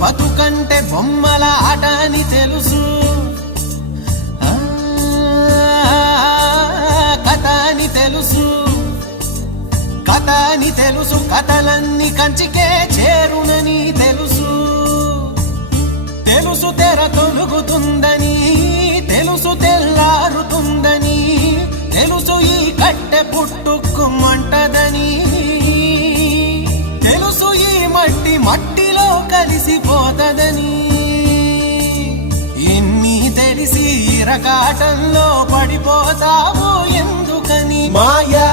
బతుకంటే బొమ్మల ఆట అని తెలుసు, కథ అని తెలుసు, కథ అని తెలుసు, కథలన్నీ కంచికే చేరునని తెలుసు, తెలుసు తెర తొలుగుతుందని, తెలుసు తెల్లారుతుందని, తెలుసు ఈ కట్టె పుట్టుకుమంటదని, తెలుసు ఈ మట్టి మట్టిలో కలిసిపోతదని, ఎన్ని తెలిసి ఇరకాటంలో పడిపోతావు ఎందుకని మాయా